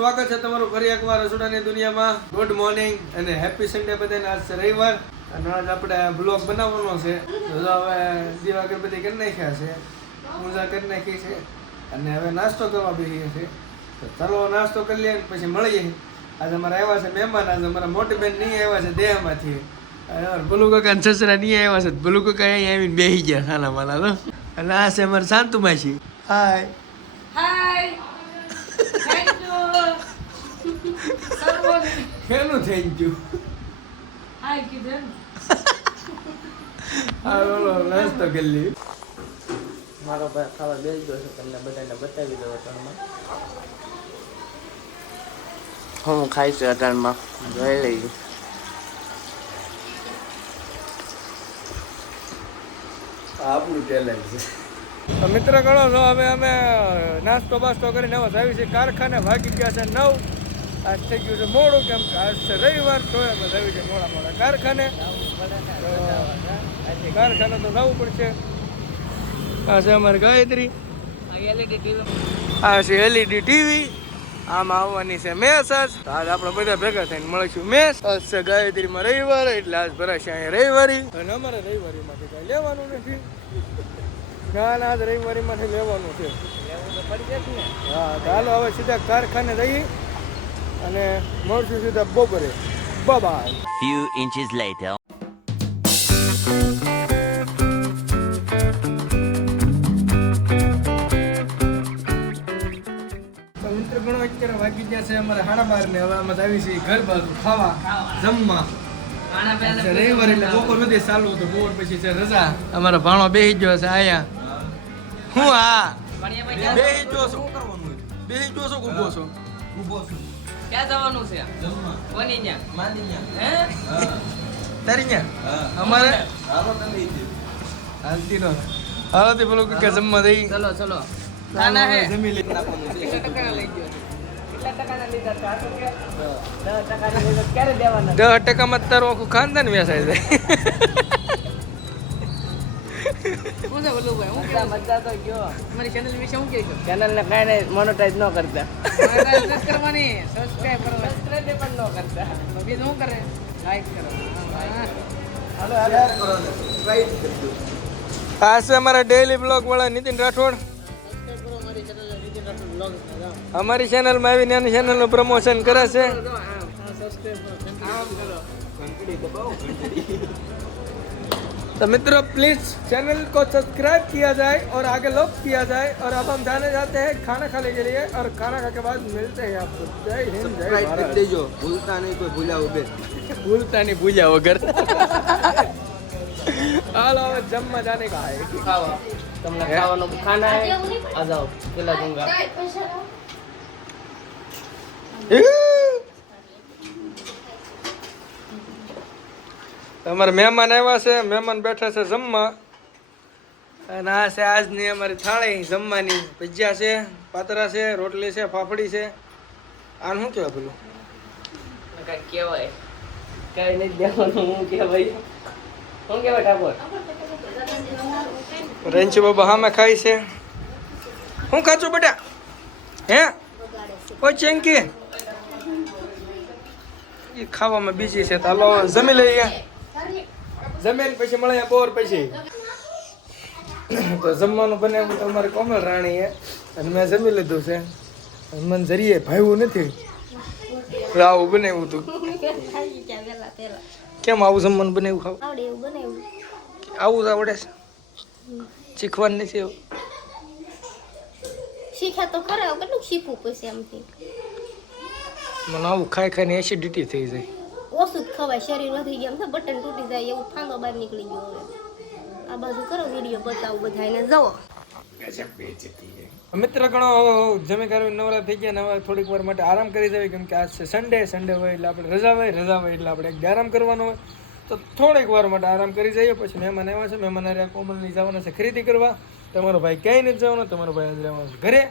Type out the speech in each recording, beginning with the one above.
સ્વાગત છે તમારું ફરી એકવાર રસોડાની દુનિયામાં. ગુડ મોર્નિંગ અને હેપી સન્ડે બધાને. આજ છે રવિવાર અને આજ આપણે બ્લોગ બનાવવાનો છે. તો હવે દીવા અગરબત્તી કરી નાખ્યા છે, પૂજા કરી નાખી છે અને હવે નાસ્તો કરવા બેસીએ છીએ. તો ચાલો નાસ્તો કરી લઈએ પછી મળીએ. આજે અમારે આવ્યા છે મહેમાન. આજે અમારા મોટી બેન નહીં આવ્યા છે દેહમાંથી. ભલુ કાકા ને સસરા નહીં આવ્યા છે. ભલુ કાકા અહીંયા આવીને બેસી ગયા ખાના માલા તો. અને આ છે અમારે શાંતુમાસી. Hi hi. Thank you. કેનું થેન્ક યુ? હાય કીધું. હા નાસ્તો કરી લઈએ. મારો ભાઈ ખાવા બેસી ગયો છે, તમને બધાને બતાવી દઉં અટાણમાં હું ખાઈ છું. અટાણમાં જોઈ લઈ. આપણું ટેલેન્ટ છે. મિત્ર ગણો છો હવે અમે નાસ્તો બાસ્તો કરીને હવે આવી છે કારખાને. ભાગી ગયા છે 9. આજ થઈ ગયું છે મોડું, કેમ કે આજ છે રવિવાર. તો અમે આવી છે મોડા કારખાને. કારખાને તો જવું પડશે. આ છે અમારી ગાયત્રી. આ છે એલઈડી ટીવી. આમાં આવવાની છે મેસ. આજ તો આજ આપણે બધા ભેગા થઈને મળીશું મેસ. આજ છે ગાયત્રીમાં રવિવાર એટલે આજ ભરાશે અહીંયા રવિવારી. અને અમારે રવિવારીમાંથી કાંઈ લેવાનું નથી. ના ના આજ રવિવારીમાંથી લેવાનું છે. હા ચાલો હવે સીધા કારખાને જઈએ અને મળશું સીધા બપોરે. બાય. Few inches later. અત્યારે વાગી ગયા છે અમારે 12:30 ને. હવે અમે આવી છીએ ઘર બાજુ ખાવા જમવા. રવિવાર એટલે બપોર સુધી ચાલુ હતું. બપોર પછી છે રજા. અમારો ભાણો બેસી ગયો છે અહીંયા. હું હા બેસી ગયો છું. બેસી ગયો છું. ઊભો છું. ક્યાં જવાનું છે? જમવા. કોની ન્યા? માંડી ન્યા. હે? તારી ન્યા? અમારે હાલતી નો હાલતી પેલું કે જમવા જઈ. ચલો ચલો. ખાના હે. જમી લે. કેટલા ટકાના લઈ ગયો? કેટલા ટકાના લીધા? 4 ટકાના લીધા. ક્યારે દેવાના? 10% માં તારું આખું ખાનદાન વેચાય જાય. શું છે બોલું ભાઈ? હું કે મજા તો ગયો. તમારી ચેનલ વિશે હું કહેશો? ચેનલ ને કાંઈ નહીં, મોનેટાઈઝ ન કરતા. સબસ્ક્રાઇબ કરવાની, સબસ્ક્રાઇબ કરવાની. સબસ્ક્રાઇબ પણ ન કરતા. તો બીજું શું કરે? લાઈક કરો. આ છે અમારા ડેઈલી બ્લોગ વાળા નીતિન રાઠોડ. અમારી ચેનલમાં આવીને એની ચેનલનું પ્રમોશન કરે છે. तो मित्रों प्लीज चैनल को सब्सक्राइब किया जाए और आगे लोग किया जाए. और अब हम जाने जाते हैं खाना खाने के लिए और खाना खा के बाद मिलते हैं आपको. जय हिंद जय भारत. देજો ભૂલતા નહીં કોઈ ભૂલ્યા વગર. भूलता नहीं भूजा वगर. હાલો હવે જમવા જાને કા હે. ખાવા તમને ખાવાનું ખાના હે આ જાઓ ખીલા દૂંગા. અમારે મહેમાન આવ્યા છે. મહેમાન બેઠા છે જમવા. અને આ છે આજની અમારી થાળી જમવાની. ભજીયા છે, પાતરા છે, રોટલી છે, ફાફડી છે. આને શું કહેવાય પેલું? કાંઈ કહેવાય કાંઈ નહીં દેવાનું. હું કહેવાય શું કહેવાય ઠાકોર? રેન્ચુ બાબા હામે ખાય છે. હું ખાચું બેટા? હે ઓ ચેન્કી એ ખાવામાં બીજી છે. તો હાલો જમી લઈએ. જમીન પછી મળે બોર પછી. તો જમવાનું બનાવ્યું તો અમારી કોમલ રાણીએ અને મેં જમી લીધું છે. મને જરીએ ભાવ્યું નથી. આવું બનાવ્યું હતું. કેમ આવું જમવાનું બનાવ્યું? ખાવ આવું જ આવડે છે? શીખવાનું નથી એવું? શીખ્યા તો ખરા, કેટલું શીખવું પછી એમથી. મને આવું ખાઈ ખાઈને એસિડિટી થઈ જાય. ઓછું જ ખવાય, શરીર વધી ગયા એમ બટન તૂટી જાય એવું ફાંદો બહાર નીકળી ગયો. હવે આ બાજુ કરો વિડીયો બતાવું બધાને જવો. મિત્ર ગણો જમી કરી નવરા થઈ ગયા ને હવે થોડીક વાર માટે આરામ કરી દેવી. કેમ કે આજ છે સન્ડે. સન્ડે હોય એટલે આપણે રજા હોય. રજા હોય એટલે આપણે એક આરામ કરવાનો હોય. તો થોડીક વાર માટે આરામ કરી જઈએ. પછી મહેમાન આવ્યા છે. મહેમાન આવ્યા કોમલની જવાના છે ખરીદી કરવા. તમારો ભાઈ ક્યાંય નથી જવાનો. તમારો ભાઈ આજે રહેવાનો છે ઘરે.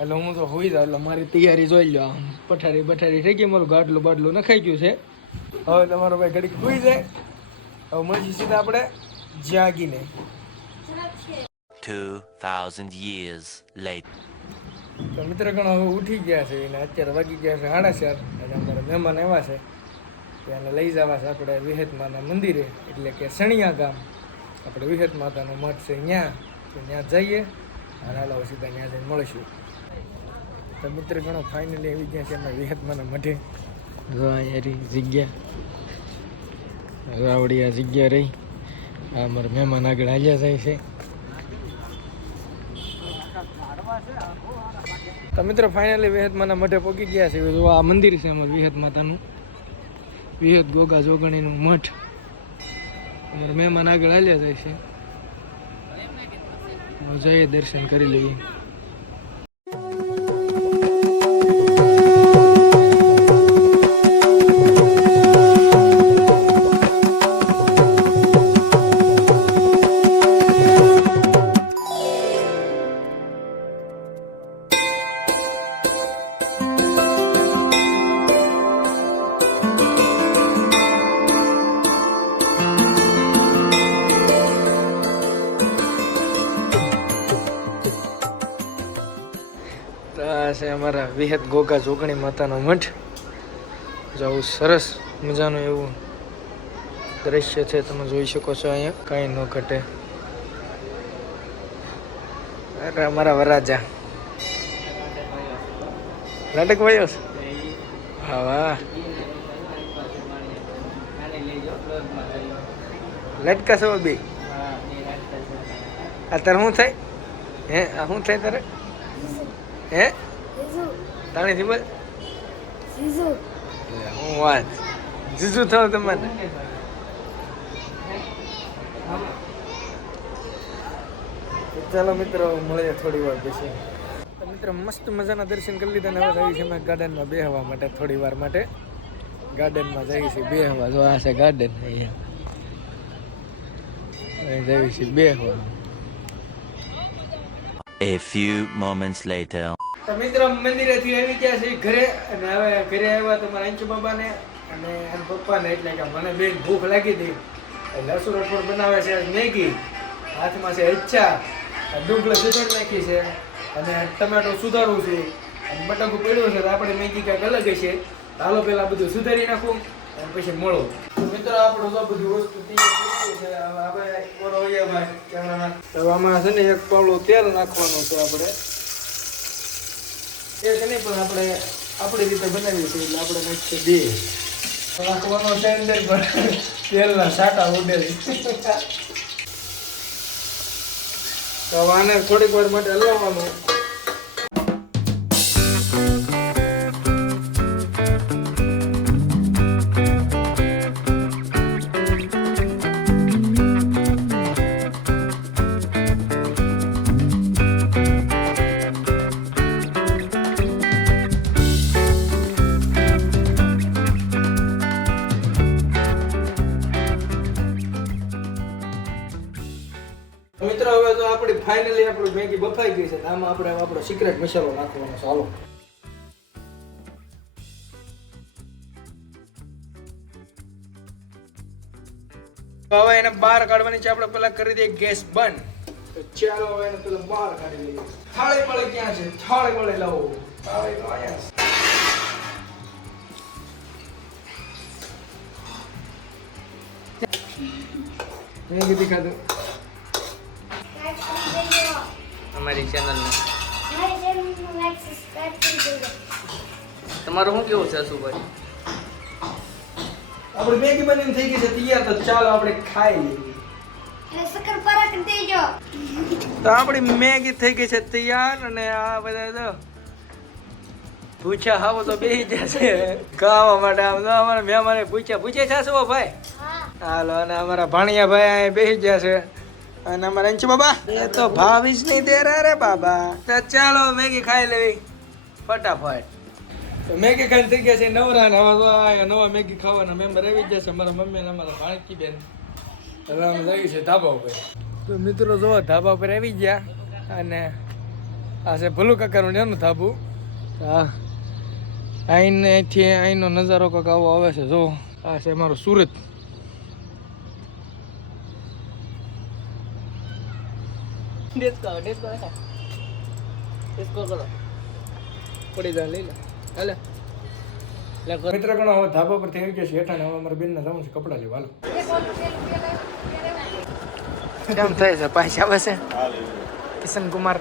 એટલે હું તો હોઈ જાઉં. એટલે મારી તૈયારી જોઈ લો. આમ પઠારી બઠારી થઈ ગઈ. મારું ગાડલું બાટલું નખાઈ ગયું છે. હવે તમારો ભાઈ ઘડીક હોઈ જાય. હવે મળીએ સીધા આપણે જાગીને. 2000 years later. તો મિત્ર ગણો હવે ઉઠી ગયા છે અને અત્યારે વાગી ગયા છે 4:30 અને અમારા મહેમાન આવ્યા છે તેને લઈ જવા છે આપણે વિહત માના મંદિરે એટલે કે સણિયા ગામ આપણે વિહત માતાનો મઠ છે ત્યાં તો ત્યાં જઈએ અને હાલો સીધા ત્યાં જઈને મળીશું. તો મિત્ર ગણો ફાઇનલી આવી ગયા છે એમાં વિહત માના મઠે. જો અહીંયા જગ્યા રાવડી આ જગ્યા રહી. આ અમારા મહેમાન આગળ હાલ્યા જાય છે. તો મિત્રો ફાઇનલી વિહત માના મઠે પહોંચી ગયા છે. જો આ મંદિર છે અમારું વિહત માતાનું, વિહત ગોગા જોગણીનું મઠ. અમારા મહેમાન આગળ હાલ્યા જાય છે. જઈએ દર્શન કરી લઈએ. આ છે અમારા વિહત ગોગા જોગણી માતાનો મઠ. જો સરસ મજાનું એવું દ્રશ્ય છે, તમે જોઈ શકો છો. અહીંયા કાંઈ ન ઘટે. અરે અમારા વરાજા નાટક વાયો છે. હા વાહ, લટકા છો બે. આ તારે શું થાય? હે આ શું થાય તારે? હે તાણીથી બોલ. હું વાત જીજુ થાવ તમારે. ચાલો મિત્રો મળીએ થોડી વાર પછી. તો મિત્રો મસ્ત મજાના દર્શન કરી લીધા. હવે જઈએ છીએ અમે ગાર્ડનમાં બેહવા માટે. થોડી વાર માટે ગાર્ડનમાં જઈએ છીએ બેહવા. જો આ છે ગાર્ડન. અહીંયા જઈએ છીએ બેહવા. A few moments later. તો મિત્રો મંદિરેથી આવી ગયા છે ઘરે. અને હવે ઘરે આવ્યા તો મારા અંચુ બાબાને અને એના પપ્પાને, એટલે કે મને બેન ભૂખ લાગી હતી એટલે રસોઈ પણ બનાવે છે મેગી. હાથમાં છે ઈચ્છા, ડુંગળી સુધારી નાખી છે અને ટમેટો સુધારું છું અને બટાકું પડ્યું છે. તો આપણે મેગી કાંઈક અલગ છે. હાલો પહેલાં બધું સુધારી નાખું અને પછી મળું. તો મિત્રો આપણું તો બધી વસ્તુ તૈયાર થઈ ગઈ છે. હવે આપણે ઓરો હોઈએ ભાઈ કેમેરામાં. તો આમાં છે ને 1 પાવડું તેલ નાખવાનું છે આપણે. એક નહીં પણ આપણે આપણી રીતે બનાવીએ છીએ એટલે આપણે નાખીએ 2 નાખવાનો છે અંદર, પણ તેલના સાટા ઉડે છે. તો આને થોડીક વાર માટે હલાવવાનું. મિત્રો હવે તો આપણી ફાઇનલી આપણી મેગી બફાઈ ગઈ છે. આમાં આપણે આપણો સિક્રેટ મસાલો નાખવાનો છે. હાલો હવે એને બહાર કાઢવાની છે. આપણે પેલા કરી દઈએ ગેસ બંધ. તો ચાલો હવે એને પેલા બહાર કાઢી લઈએ. થાળી મળે ક્યાં છે? થાળી મળે લાવો. થાળી તો આયા છે. મેગી દેખાતું અમારી ચેનલને તમારું શું કેવું છે અશુભાઈ? આપણે મેગી બનીને થઈ ગઈ છે તૈયાર. તો ચાલો આપણે ખાઈ લઈએ. તો આપણી મેગી થઈ ગઈ છે તૈયાર. અને આ બધા તો પૂછ્યા હાવો તો બેસી જશે ખાવા માટે. આમ તો અમારા મહેમાને પૂછ્યા છે શું ભાઈ? હાલો. અને અમારા ભાણિયા ભાઈ અહીં બેસી ગયા છે. અને અમારા અંચુ બાબા એ તો ભાવિશ નહીં દે રે બાબા. તો ચાલો મેગી ખાઈ લેવી ફટાફટ. તો મેગી ખાઈને થઈ ગયા છે નવરા. ને હવે તો આ નવા મેગી ખાવાના મેમ્બર આવી જશે. અમારા મમ્મી અને અમારા ભાણકી બેન. હવે અમે જઈએ છીએ ધાબા ઉપર. તો મિત્રો જો ધાબા ઉપર આવી ગયા. અને આ છે ભલું કાકાનું એનું ધાબું. હા, અહીંનો નજારો કંઈક આવો આવે છે. જો આ છે અમારું સુરત. ડિસ્કો કરો. પડી જાય લઈ લે હાલે મિત્ર ગણો હવે ધાબા પર થઈ ગયા છે હેઠા ને હવે અમારા બેન ના જવાનું છે કપડા લેવા હાલો કેમ થાય છે પૈસા આવે છે કિશન કુમાર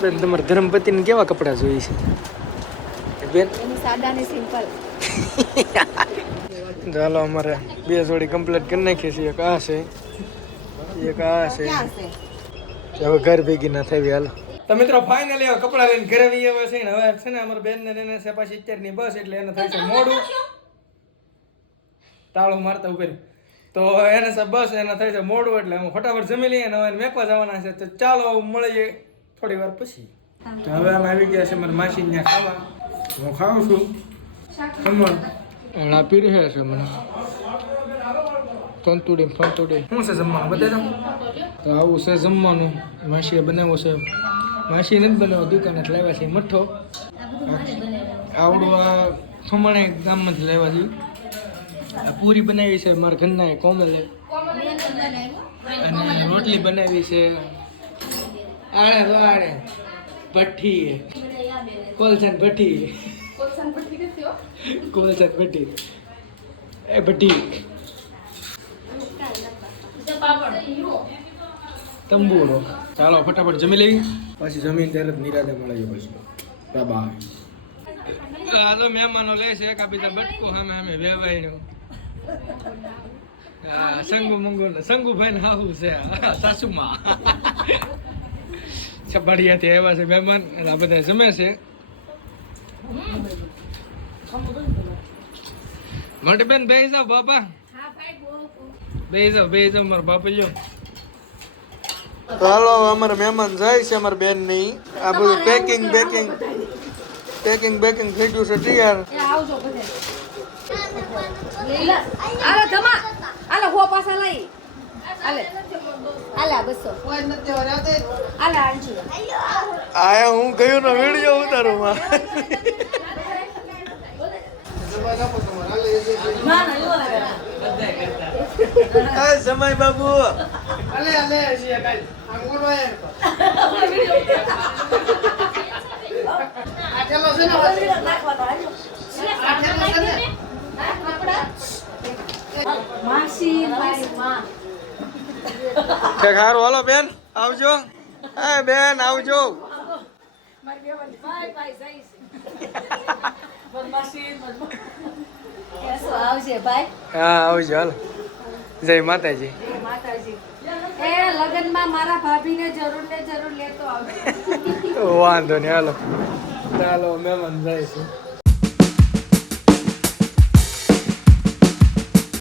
બેન તમારા ધર્મપતિને કેવા કપડા જોઈએ છે બેન સાદા ને સિમ્પલ ચાલો અમારે બે જોડી કમ્પ્લીટ કરી નાખીએ છીએ એક આ છે એક આ છે હવે ઘર ભેગી ના થઈ હાલ તો મિત્રો ફાઇનલી હવે કપડા લઈને ઘરે આવી આવ્યા છે ને હવે છે ને અમારા બેન ને એને છે પાછી 11 ની બસ એટલે એને થાય છે મોડું તાળું મારતા ઉપર તો એને બસ એને થાય છે મોડું એટલે અમે ફટાફટ જમી લઈએ ને હવે મેકવા જવાના છે તો ચાલો મળીએ થોડી વાર પછી તો હવે અમે આવી ગયા છે મારા માસી ત્યાં ખાવા હું ખાઉં છું ખમણ એના પીર છે મને ફંતુડી શું છે જમવાનું બતાવી તો આવું છે જમવાનું માસીએ બનાવ્યું છે માસી નથી બનાવ્યો દુકાનેથી લાવ્યા છે મઠ્ઠો આવડું આ ખમણ ગામમાંથી લાવ્યા છે આ પૂરી બનાવી છે મારા ઘરના કોમલે અને રોટલી બનાવી છે આડે તો આડે ભઠ્ઠી કોલસન ભઠ્ઠી કોલસન ભઠ્ઠી એ ભઠ્ઠી તંબુરો ચાલો ફટાફટ જમી લેવી પછી જમીન ત્યારે જ નિરાતે મળે પછી બાય આ તો મહેમાનો લે છે એક આપી તો બટકો સામે વેવાયનો હા સંગુભાઈ ને હાહુ છે સાસુમાં છબડિયાથી આવ્યા છે મહેમાન આ બધા જમે છે મોટી બેન બેસી જાઓ બાપા બેસી જાઓ મારા બાપા જો હાલો અમારા મહેમાન જાય છે અમારા બેન ની આ બધું પેકિંગ થઈ ગયું છે તૈયાર આલે ધમા આલે હો પાસા લઈ આલે આલે 200 આલે આંજી આયા હું ગયો નો વિડિયો ઉતારું માં સમય બાબુ અલે છે કાઈ અંગુરવાય આ ચલો છે ને માસી મારી માં કે હારો હાલો બેન આવજો એ બેન આવજો મારી બેન બાય બાય જઈશ માસી કેસો આવજે ભાઈ હા આવજો હાલો જય માતાજી એ લગનમાં મારા ભાભીને જરૂર લેતો આવજો વાંધો નહીં હાલો ચાલો મહેમાન જાય છે